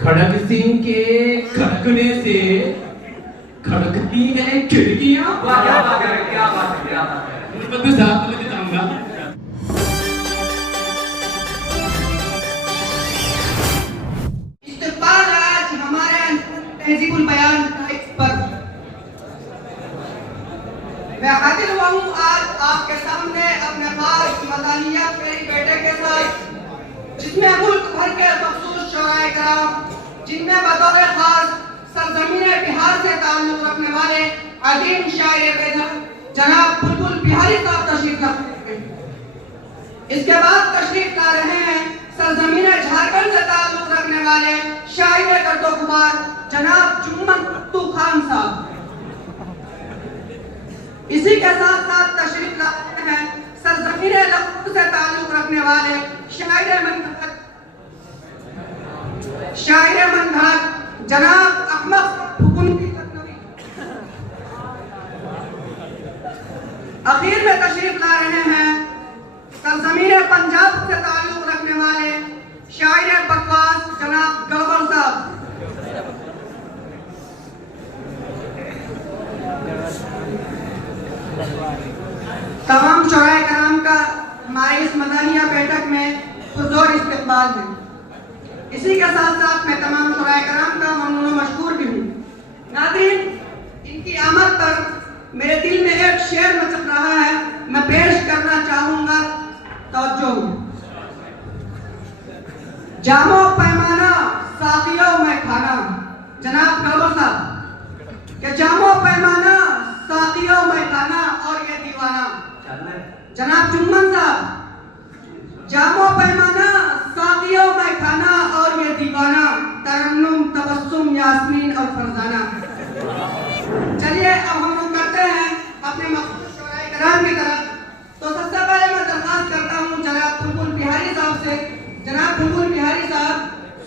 खड़क सिंह के खड़कने से खड़कती है खिड़कियां। क्या बात है, क्या बात है, क्या बात है। बंधु साहब मैं चाहूंगा इस्तेमाल आज हमारे तहजीबुल बयान पर मैं हाजिर हुआ हूँ आज आपके सामने अपने खास मदानिया मेरी बेटे के साथ, जिसमें मुल्क भर के मखसूस शोराए कराम, जिनमें बतौर खास सरजमीन बिहार से ताल्लुक रखने वाले अजीम शायर बेदर जनाब बुलबुल बिहारी साहब तशरीफ रखते हैं। इसके बाद तशरीफ ला रहे हैं सरजमीन झारखंड से ताल्लुक रखने वाले शायर गर्दोगुबार जनाब जुम्मन बट्टू खान साहब। इसी के साथ साथ तशरीफ ला रहे हैं सरजमीन लखनऊ से ताल्लुक रखने वाले शायर मंधक जनाब अहमद हुकुंदी लखनवी। आखिर में तशरीफ ला रहे हैं सरजमीन पंजाब से ताल्लुक रखने वाले शायर बकवास जनाब गड़बड़ साहब। तमाम शोराए कराम का हमारे इस मदानिया बैठक में पुरजोर इस्तेमाल है। इसी के साथ साथ मैं तमाम शोराए कराम का ममनून मशकूर भी हूँ। नाज़रीन, इनकी आमद पर मेरे दिल में एक शेर मचल रहा है, मैं पेश करना चाहूंगा। तवज्जो, जामो पैमाना साकियों में खाना, जनाब गड़बड़ साहब के जामो पैमाना साकियों में खाना और ये दीवाना। जनाब जुम्मन साहब, जामो पैमाना साकियों में खाना और ये दीवाना, तरन्नुम तबस्सुम यास्मीन और फरजाना। चलिए अब हम लोग करते हैं अपने मखसूस शोराए कराम की तरफ। तो सबसे पहले मैं दरख्वास्त करता हूँ जनाब बुलबुल बिहारी साहब से। जनाब बुलबुल बिहारी साहब,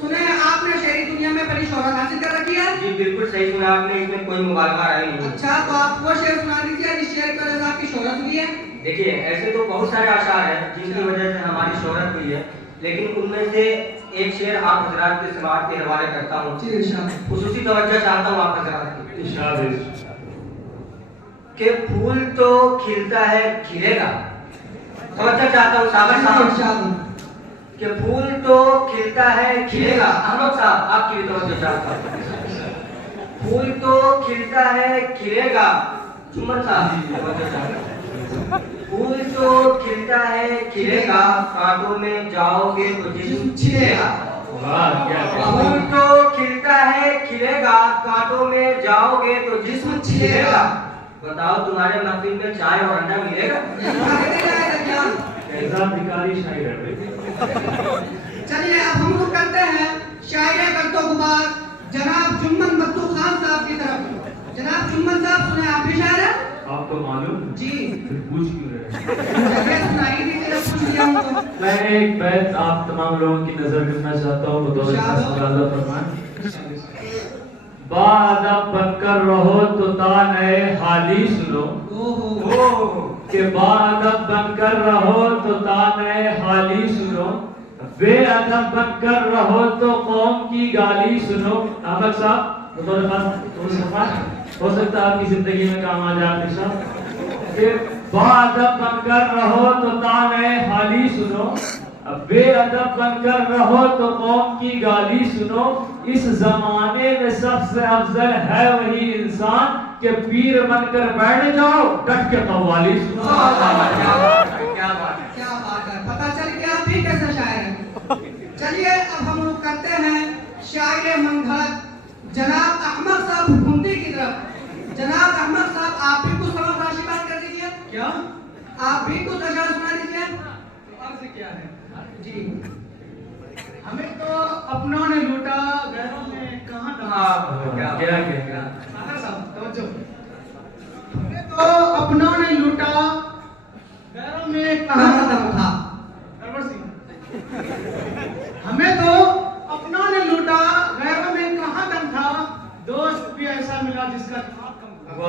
सुने आपने शेरी दुनिया में बड़ी शोहरत हासिल कर रखी है। जी बिल्कुल सही सुना आपने, इसमें कोई मुबालगा है नहीं। अच्छा, तो आप वो शेर सुना दीजिए जिस शेर की वजह से आपकी शोहरत हुई है। देखिए, ऐसे तो बहुत सारे आशार हैं जिनकी वजह से हमारी शोहरत हुई है, लेकिन उनमें से एक शेर आप हजरात के समाज के हवाले करता हूँ। खुसूसी तवज्जो चाहता हूँ आप हजरात की कि फूल तो खिलता है खिलेगा। तवज्जो चाहता हूँ सागर साहब कि फूल तो खिलता है खिलेगा। अहमद साहब आपकी भी तवज्जो चाहता हूँ। फूल तो खिलता है खिलेगा। जुम्मन साहब तवज्जो चाहता हूँ। फूल तो खिलता है खिलेगा, कांटों में जाओगे तो जिस्म छिलेगा। फूल तो खिलता है खिलेगा, कांटों में जाओगे तो जिस्म छिलेगा। बताओ तुम्हारे महफिल में चाय और अंडा मिलेगा? चलिए अब हम लोग करते हैं शायर गर्दोगुबार जनाब जुम्मन बट्टू खान साहब की तरफ। जनाब जुम्मन साहब, सुने आप भी शायर हैं? आपको मालूम जी, फिर पूछ क्यों रहे? सुनाई दीजिए, पूछ लिया हूँ। मैं एक बैत आप तमाम लोगों की नजर करना चाहता हूँ बतौर खास मुरादा फरमान। बाअदब बनकर रहो तो ताने हाली सुनो, के बाअदब बनकर रहो तो ताने हाली सुनो, बेअदब बनकर रहो तो कौम की गाली सुनो। अहमद साहब बतौर खास हो सकता है आपकी जिंदगी में काम आ जाए हमेशा। बाअदब बनकर रहो तो ताने हाली सुनो, बेअदब बनकर रहो तो कौम की गाली सुनो। इस जमाने में सबसे अफजल है वही इंसान के पीर बनकर बैठ जाओ डट के कव्वाली सुनो। क्या बात है, पता चल गया आप भी कैसे शायर हैं। चलिए अब हम लोग करते हैं शायर मंधक जनाब अहमद साहब हुकुंदी की तरफ। जनाब अहमद साहब, आप भी कुछ सबक राशि बात कर दीजिए। क्या आप भी कुछ अशार सुना दीजिए? अर्ज क्या है जी, हमें तो अपनों ने लूटा, गैरों ने कहाँ क्या सागर साहब तवज्जो। हमें तो अपनों ने लूटा, गैरों में कहाँ दम था। गड़बड़ सिंह। हमें तो अपनों ने लूटा, गैरों में कहाँ दम था। दोस्त भी ऐसा मिला जिसका था कम था।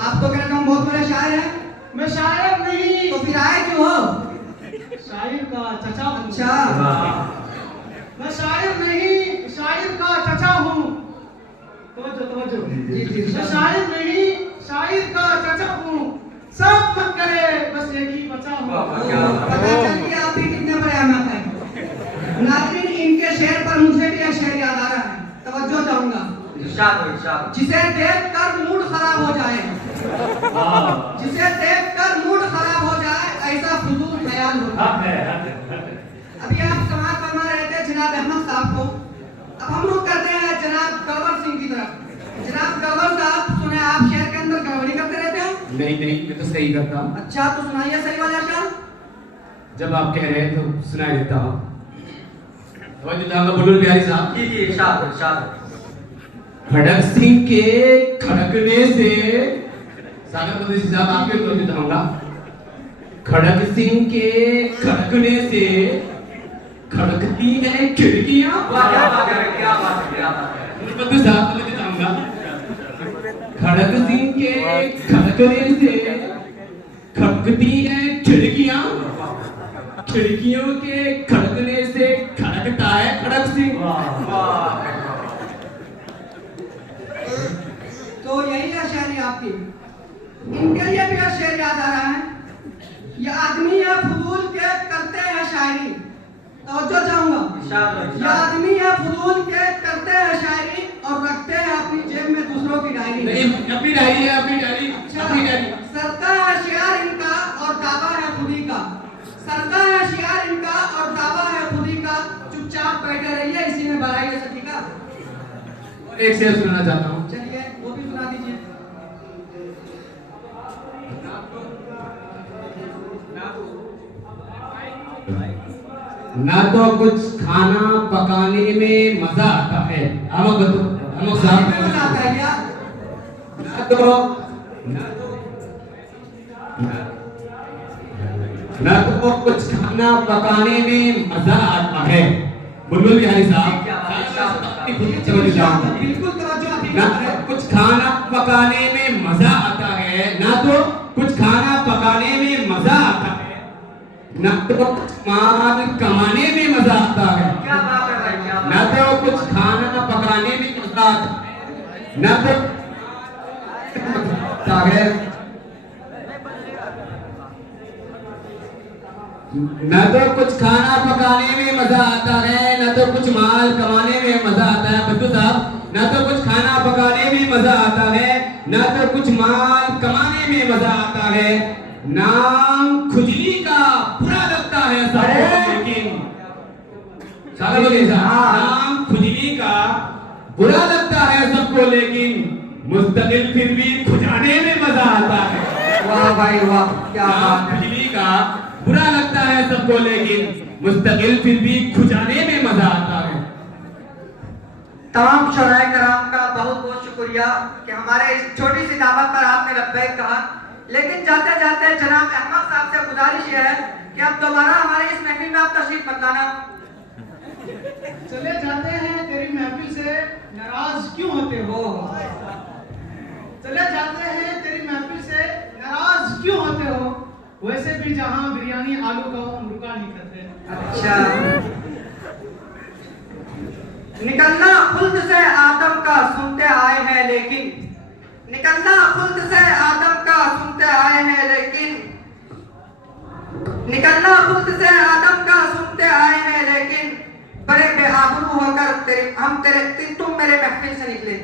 आप तो कहना हम बहुत बड़े शायर हैं। मैं शायर नहीं तो फिर आए क्यों हो? शायर का चचा। अच्छा, इरशाद। मैं शायर नहीं, शायर का चचा हूँ। तवज्जो। मैं शायर नहीं, शायर का चचा हूँ। सब मत करे, बस एक ही बचा हूँ। पता चल गया आप भी कितने बड़े अहमद हैं। नाज़रीन, इनके शेर पर मुझे भी एक शेर याद आ रहा है, तवज्जो चाहूंगा। इरशाद। जिसे देखकर मूड खराब हो जाए, जिसे देखकर मूड खराब हो जाए, ऐसा फजूल ख्याल होता है। अभी आप समाज फरमा रहे थे जनाब अहमद साहब को, अब हम लोग करते हैं जनाब गौर सिंह की तरफ। जनाब गौर साहब, सुने आप शेर के अंदर गड़बड़ी करते रहते हैं? नहीं, मैं तो सही करता हूँ। अच्छा, तो सुनाइए सही वाला शेर। जब आप कह रहे हैं तो सुनाई देता हूँ। बुलबुल बिहारी साहब। जी इरशाद। खड़क सिंह के खड़कने से, सागर परदेसी साहब आपके तो बताऊंगा। खड़क सिंह के खड़कने से खड़कती है खिड़कियां। क्या बात है। बद्दू साहब तो बताऊंगा। खड़क सिंह के खड़कने से खड़कती है खिड़कियां, खिड़कियों के खड़कने से खड़कता है खड़क सिंह। तो यही है शायरी आपकी। इनके लिए भी एक शेर याद आ रहा है। ये आदमी या फजूल के करते हैं शायरी, तवज्जो चाहूंगा। ये आदमी या फजूल के करते हैं शायरी और रखते हैं अपनी जेब में दूसरों की डायरी। नहीं, अपनी डायरी है, अपनी डायरी। सरका है शियार इनका और दावा है खुदी का। सरका है शियार इनका और दावा है खुदी का। चुपचाप बैठे रहिए, इसी में भलाई है सती का। और एक शेर सुनाना चाहता हूँ। चलिए वो भी सुना दीजिए। ना तो कुछ खाना पकाने में मजा आता है। हम साहब मजा आता है क्या? ना तो कुछ खाना पकाने में मजा आता है। बुलबुल बिहारी साहब। बिल्कुल तवज्जो। ना तो कुछ खाना पकाने में मजा आता है, ना तो कुछ खाना पकाने में मजा आता है, ना तो कुछ माल कमाने में मजा आता है। क्या बात है भाई, क्या बात ना तो कुछ खाना पकाने में मजा आता है, ना तो है, न तो कुछ खाना पकाने में मजा आता है, न तो कुछ माल कमाने में मजा आता है। बद्दू साहब, न तो कुछ खाना पकाने में मजा आता है, न तो कुछ माल कमाने में मजा आता है। नाम खुजली का बुरा लगता है सबको, लेकिन नाम खुजली का बुरा लगता है सबको, लेकिन मुस्तकिल फिर भी खुजाने में मजा आता है। वाह भाई वाह, क्या नाम बात है। खुजली का बुरा लगता है सबको, लेकिन मुस्तकिल फिर भी खुजाने में मजा आता है। तमाम शोराए कराम का बहुत बहुत शुक्रिया कि हमारे इस छोटी सी दावत पर आपने लब्बैक कहा। लेकिन जाते जाते जनाब अहमद साहब से गुजारिश ये है कि अब दोबारा हमारे इस महफिल में आप तशरीफ मत लाना। चले जाते हैं तेरी महफिल से नाराज क्यों होते हो? चले जाते हैं तेरी महफिल से नाराज क्यों होते हो? वैसे भी जहां बिरयानी आलू का हम रुका नहीं करते। अच्छा, निकलना खुल्द से आदम का सुनते आए हैं, लेकिन निकलना खुल्द से आदम का सुनते आए हैं, लेकिन निकलना खुल्द से आदम का सुनते आए हैं, लेकिन बड़े बेआबरू होकर तुम मेरे महफिल से निकले।